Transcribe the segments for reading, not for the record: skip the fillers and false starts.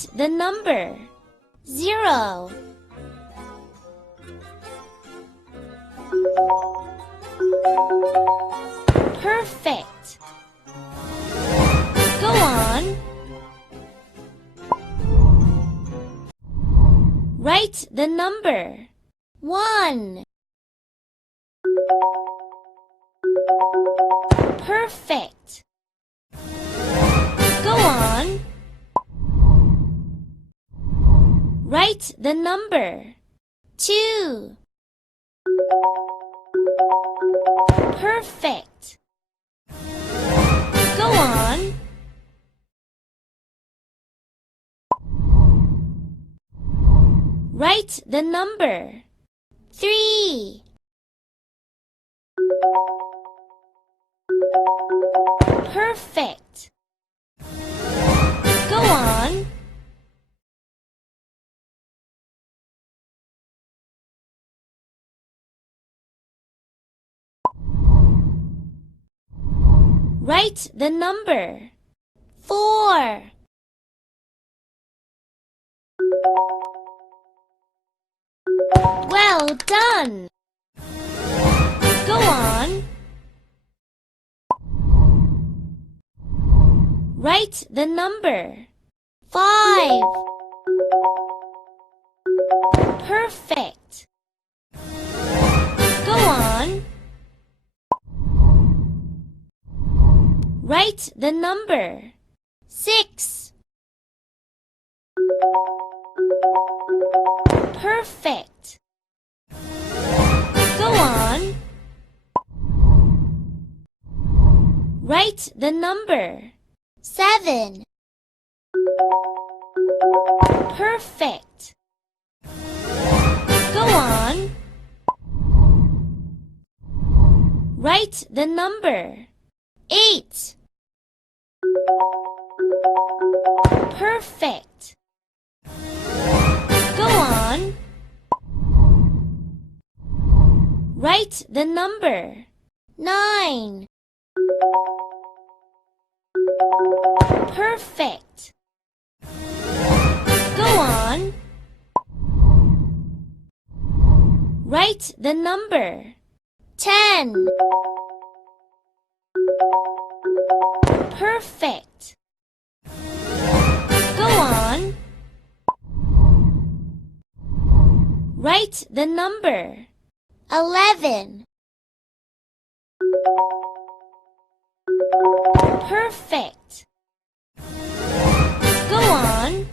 Write the number 0. Perfect. Go on. Write the number 1. Perfect. Go on. Write the number 2. Perfect. Go on. Write the number 3. Perfect. Go on. Write the number 4. Well done. Go on. Write the number 5. Perfect. Go on. Write the number 6. Perfect. Go on. Write the number 7. Perfect. Go on. Write the number 8. Perfect. Go on. Write the number 9. Perfect. Go on. Write the number 10. Perfect. Go on. Write the number 11. Perfect. Go on.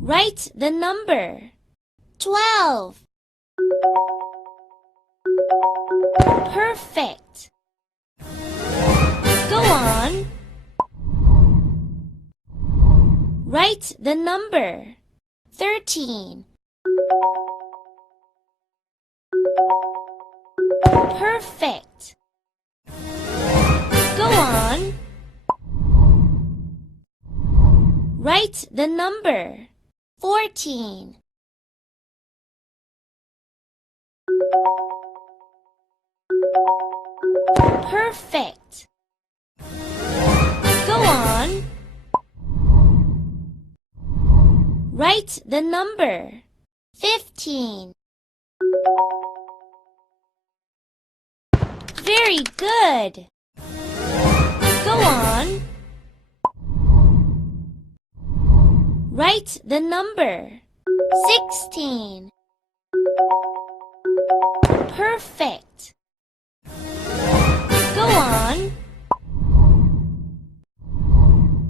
Write the number 12. Perfect. Go on. Write the number 13. Perfect. Go on. Write the number 14. Perfect. Go on. Write the number 15. Very good. Go on. Write the number 16. Perfect. Go on.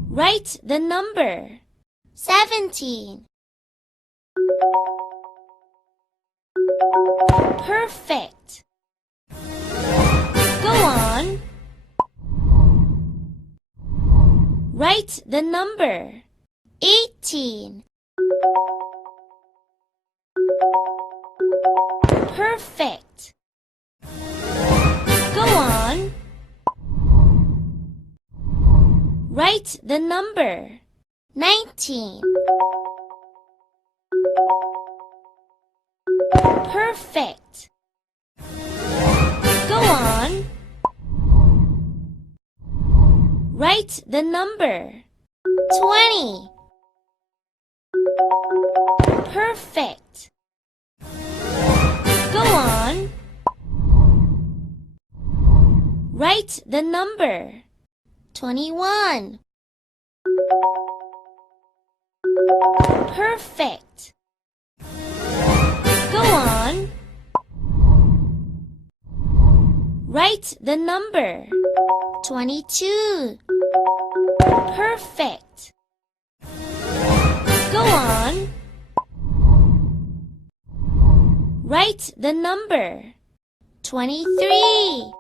Write the number 17. Perfect. Go on. Write the number 18. Perfect. Go on. Write the number 19. Perfect. Go on. Write the number 20. Perfect. Go on. Write the number. 21. Perfect. Go on. Write the number. 22. Perfect. Go on. Write the number. 23.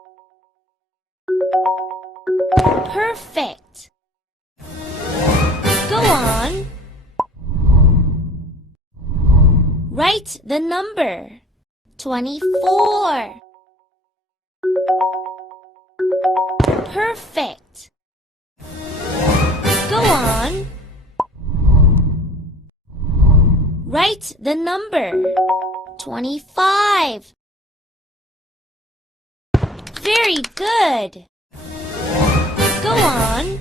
Perfect. Go on. Write the number. 24. Perfect. Go on. Write the number. 25. Very good. Go on.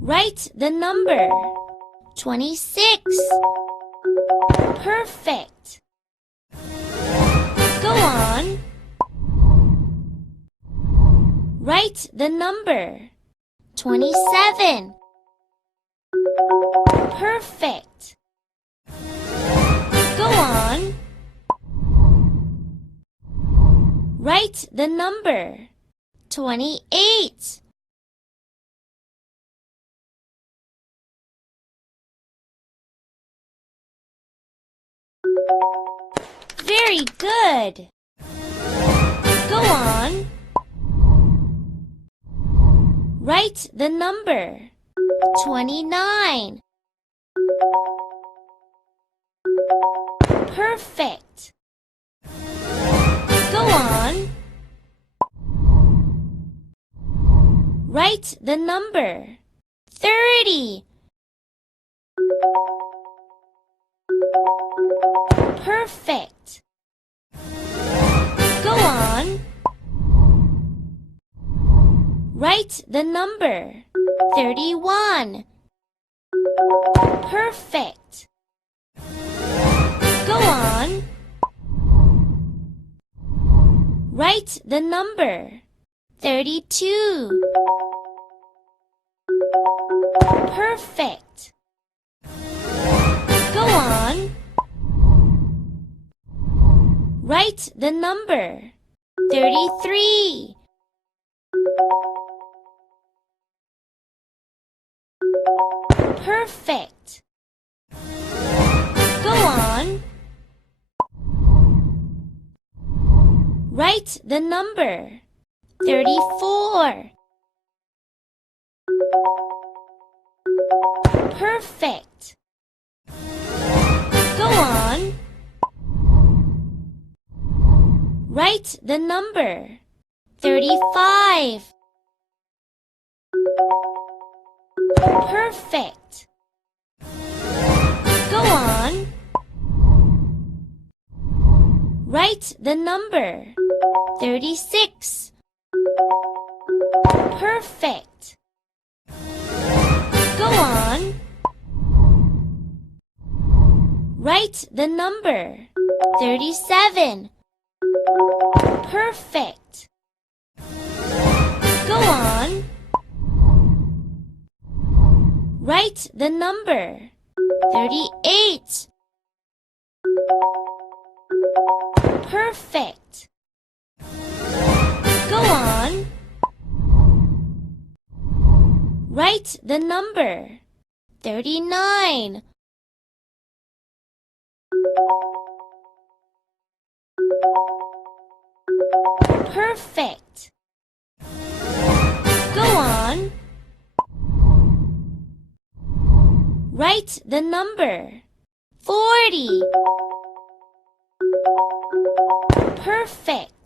Write the number. 26. Perfect. Go on. Write the number. 27. Perfect. Go on. Write the number. 28. Very good. Go on. Write the number. 29. Perfect. Go on. Write the number. 30. Perfect. Go on. Write the number. 31. Perfect. Go on. Write the number. 32. Perfect. Go on. Write the number. 33. Perfect. Go on. Write the number. 34. Perfect. Go on. Write the number. 35. Perfect. Go on. Write the number. 36. Perfect. Go on. Write the number. 37. Perfect. Go on. Write the number. 38. Perfect. Go on. Write the number. 39. Perfect. Go on. Write the number. 40. Perfect.